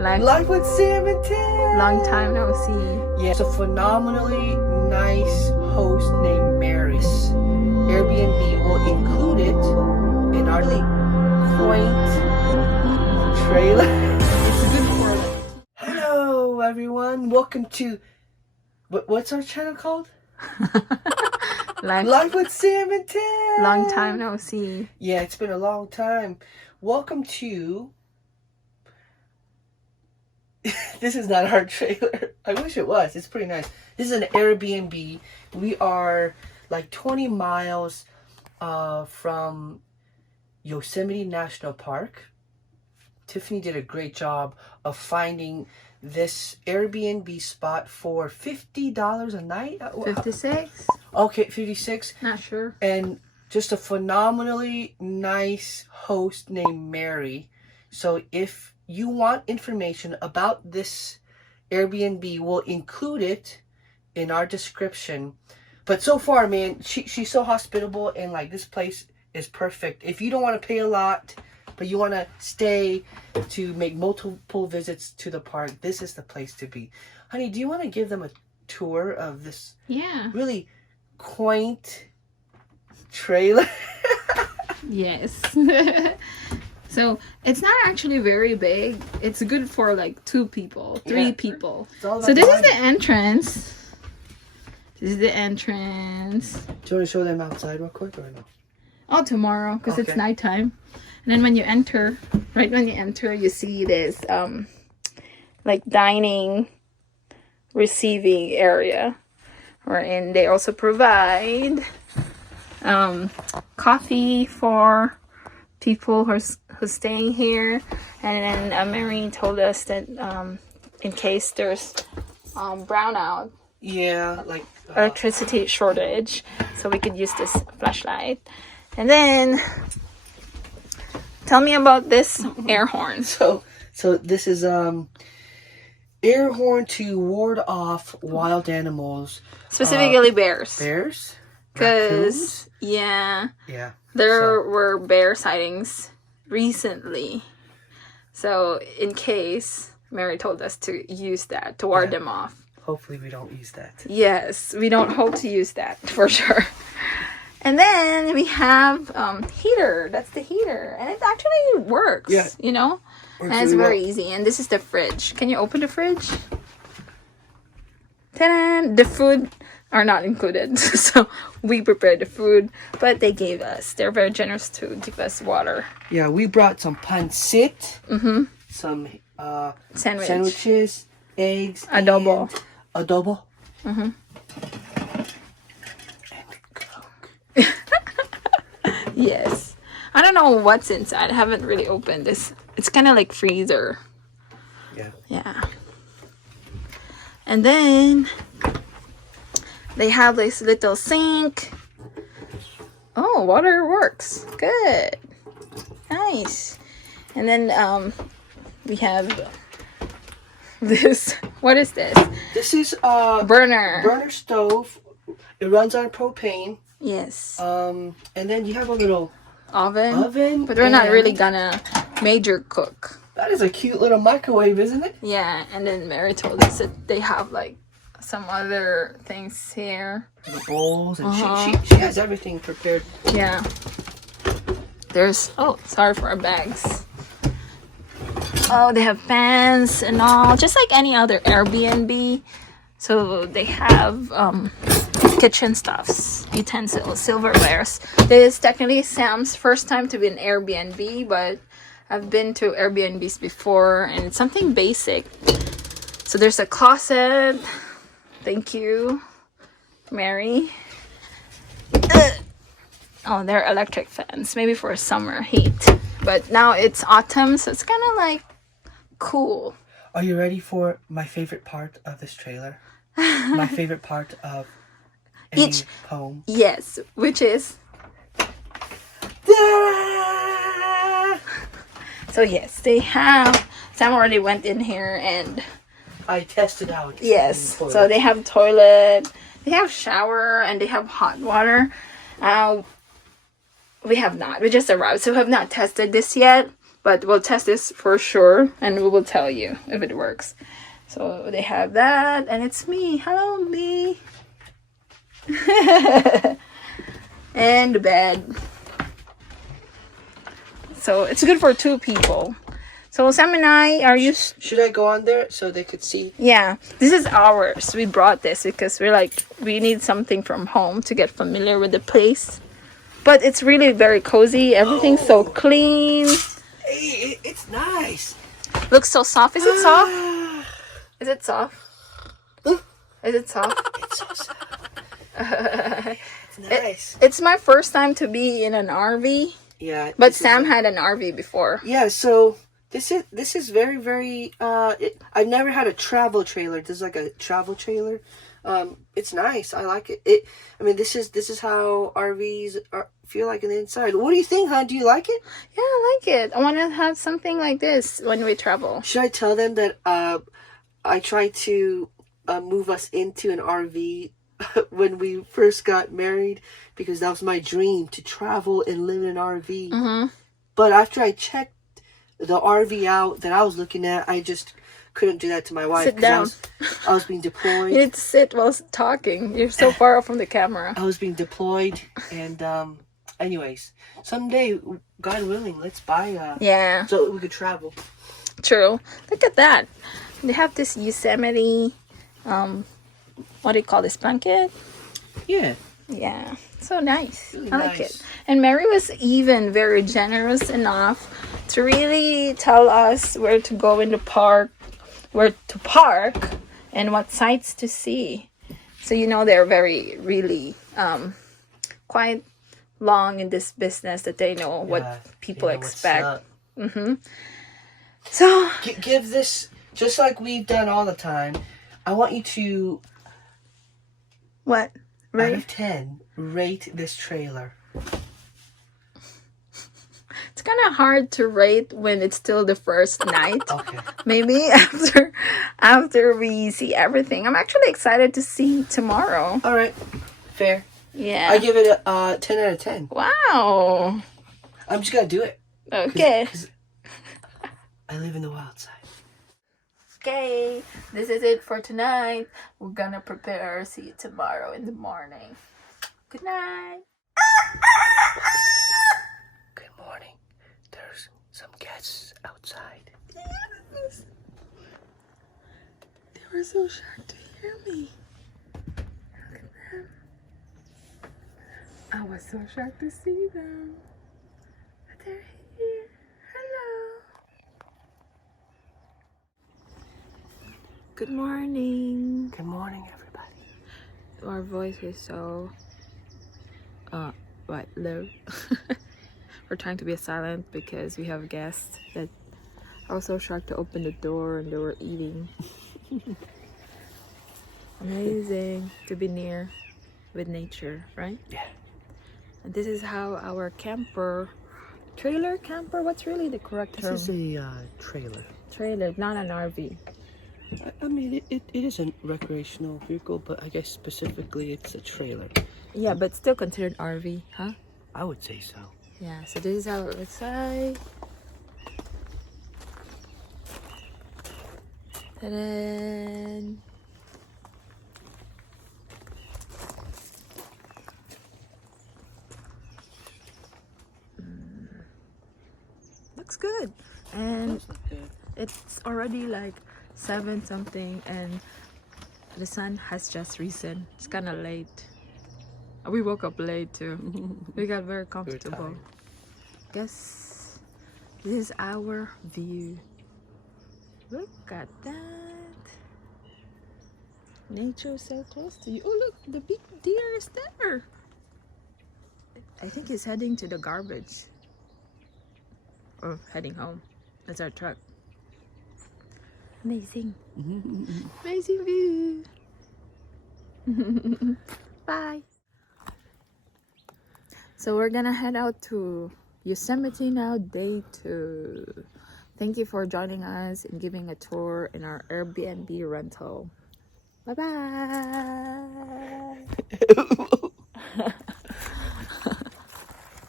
Like, Life with Sam and Tim. long time no see. Yeah, it's a phenomenally nice host named Maris. Airbnb will include it in our really quaint trailer. It's good for. Hello, everyone. Welcome to what's our channel called? Life with Sam and Tim. Long time no see. Yeah, it's been a long time. Welcome to. This is not our trailer. I wish it was. It's pretty nice. This is an Airbnb. We are like 20 miles from Yosemite National Park. Tiffany did a great job of finding this Airbnb spot for $50 a night. 56? Okay, 56. Not sure. And just a phenomenally nice host named Mary. So if you want information about this Airbnb, we'll include it in our description. But so far, man, she's so hospitable, and like this place is perfect. If you don't want to pay a lot, but you want to stay to make multiple visits to the park, this is the place to be. Honey, do you want to give them a tour of this really quaint trailer? Yes. So it's not actually very big. It's good for like 2 people, 3 people. So this is the entrance. This is the entrance. Do you want to show them outside real quick or no? Oh, tomorrow, because it's nighttime. And then when you enter, right when you enter, you see this like dining, receiving area, wherein they also provide coffee for people who's staying here. And then Mary told us that in case there's brownout, like electricity shortage, so we could use this flashlight. And then tell me about this air horn. So this is air horn to ward off wild animals, specifically bears. Bears? Because there were bear sightings recently. So in case, Mary told us to use that to ward them off. Hopefully we don't use that. Yes, we don't hope to use that for sure. And then we have heater. That's the heater, and it actually works. Yeah, you know, and it's very easy. And this is the fridge. Can you open the fridge? Ta-da! The food are not included, so we prepared the food, but they gave us. They're very generous to give us water. Yeah, we brought some pancit, some sandwiches, eggs, adobo. Yes. I don't know what's inside. I haven't really opened this. It's kind of like freezer. Yeah. And then they have this little sink. Oh, water works. Good. Nice. And then we have this. What is this? This is a burner stove. It runs on propane. Yes. And then you have a little oven, but we're not really gonna major cook. That is a cute little microwave, isn't it? Yeah. And then Mary told us that they have like some other things here. The bowls, and she has everything prepared. Yeah. There's sorry for our bags. Oh, they have fans and all, just like any other Airbnb. So they have kitchen stuffs, utensils, silverwares. This is technically Sam's first time to be an Airbnb, but I've been to Airbnbs before, and it's something basic. So there's a closet. Thank you, Mary. Oh, they're electric fans, maybe for summer heat. But now it's autumn, so it's kind of like cool. Are you ready for my favorite part of this trailer? My favorite part of each poem. Yes, which is. So yes, they have. Sam already went in here and I tested out. Yes, so they have toilet, they have shower, and they have hot water. We have not. We just arrived, so we have not tested this yet. but we'll test this for sure and we will tell you if it works. So they have that, and it's me. Hello, me. And the bed. So it's good for 2 people. So Sam and I are used. Should I go on there so they could see? Yeah, this is ours. We brought this because we're like, we need something from home to get familiar with the place. But it's really very cozy. Everything's so clean. Hey, it's nice. Looks so soft. Is it soft? Is it soft? Is it soft? It's so soft. It's nice. It's my first time to be in an RV. Yeah. But Sam had an RV before. Yeah, so this is very, very I've never had a travel trailer. This is like a travel trailer. It's nice. I like it. I mean, this is how RVs feel like on the inside. What do you think, hon? Do you like it? Yeah, I like it. I want to have something like this when we travel. Should I tell them that I tried to move us into an RV when we first got married, because that was my dream, to travel and live in an RV. Mm-hmm. But after I checked the RV out that I was looking at, I just couldn't do that to my wife. Sit down. I was being deployed. You need to sit while talking. You're so far off from the camera. I was being deployed, and anyways, someday, God willing, let's buy Yeah, so we could travel. true. Look at that. They have this Yosemite, what do you call this, blanket? Yeah. Yeah, so nice. Really I like nice. it. And Mary was even very generous enough to really tell us where to go in the park, where to park, and what sights to see. So they're very really quite long in this business, that they know what people they know what's expect. up. Mm-hmm. So Give this, just like we've done all the time, I want you to, what? out Right? of 10, rate this trailer. It's kind of hard to rate when it's still the first night. Okay. Maybe after we see everything. I'm actually excited to see tomorrow. All right. Fair. Yeah. I give it a 10 out of 10. Wow. I'm just going to do it. Okay. 'Cause I live in the wild side. Okay. This is it for tonight. We're gonna prepare. See you tomorrow in the morning. Good night. Good morning. There's some guests outside. Yes. They were so shocked to hear me. Look at them. I was so shocked to see them. But they're here. Hello. Good morning. Good morning, everybody. Our voice is so low. We're trying to be silent because we have guests that are so shocked to open the door and they were eating. Amazing to be near with nature, right? Yeah. And this is how our trailer camper, what's really the correct term? This is a trailer. Trailer, not an RV. I mean, it is a recreational vehicle, but I guess specifically it's a trailer. Yeah, but still considered RV, huh? I would say so. Yeah, so this is how it looks like. And then looks good. And it's already like 7 something and the sun has just risen. It's kind of late. We woke up late too. We got very comfortable. Guess this is our view. Look at that. Nature so close to you. Oh look, the big deer is there. I think he's heading to the garbage. Or heading home. That's our truck. Amazing. Amazing view. Bye. So we're gonna head out to Yosemite now, day 2. Thank you for joining us and giving a tour in our Airbnb rental. Bye bye.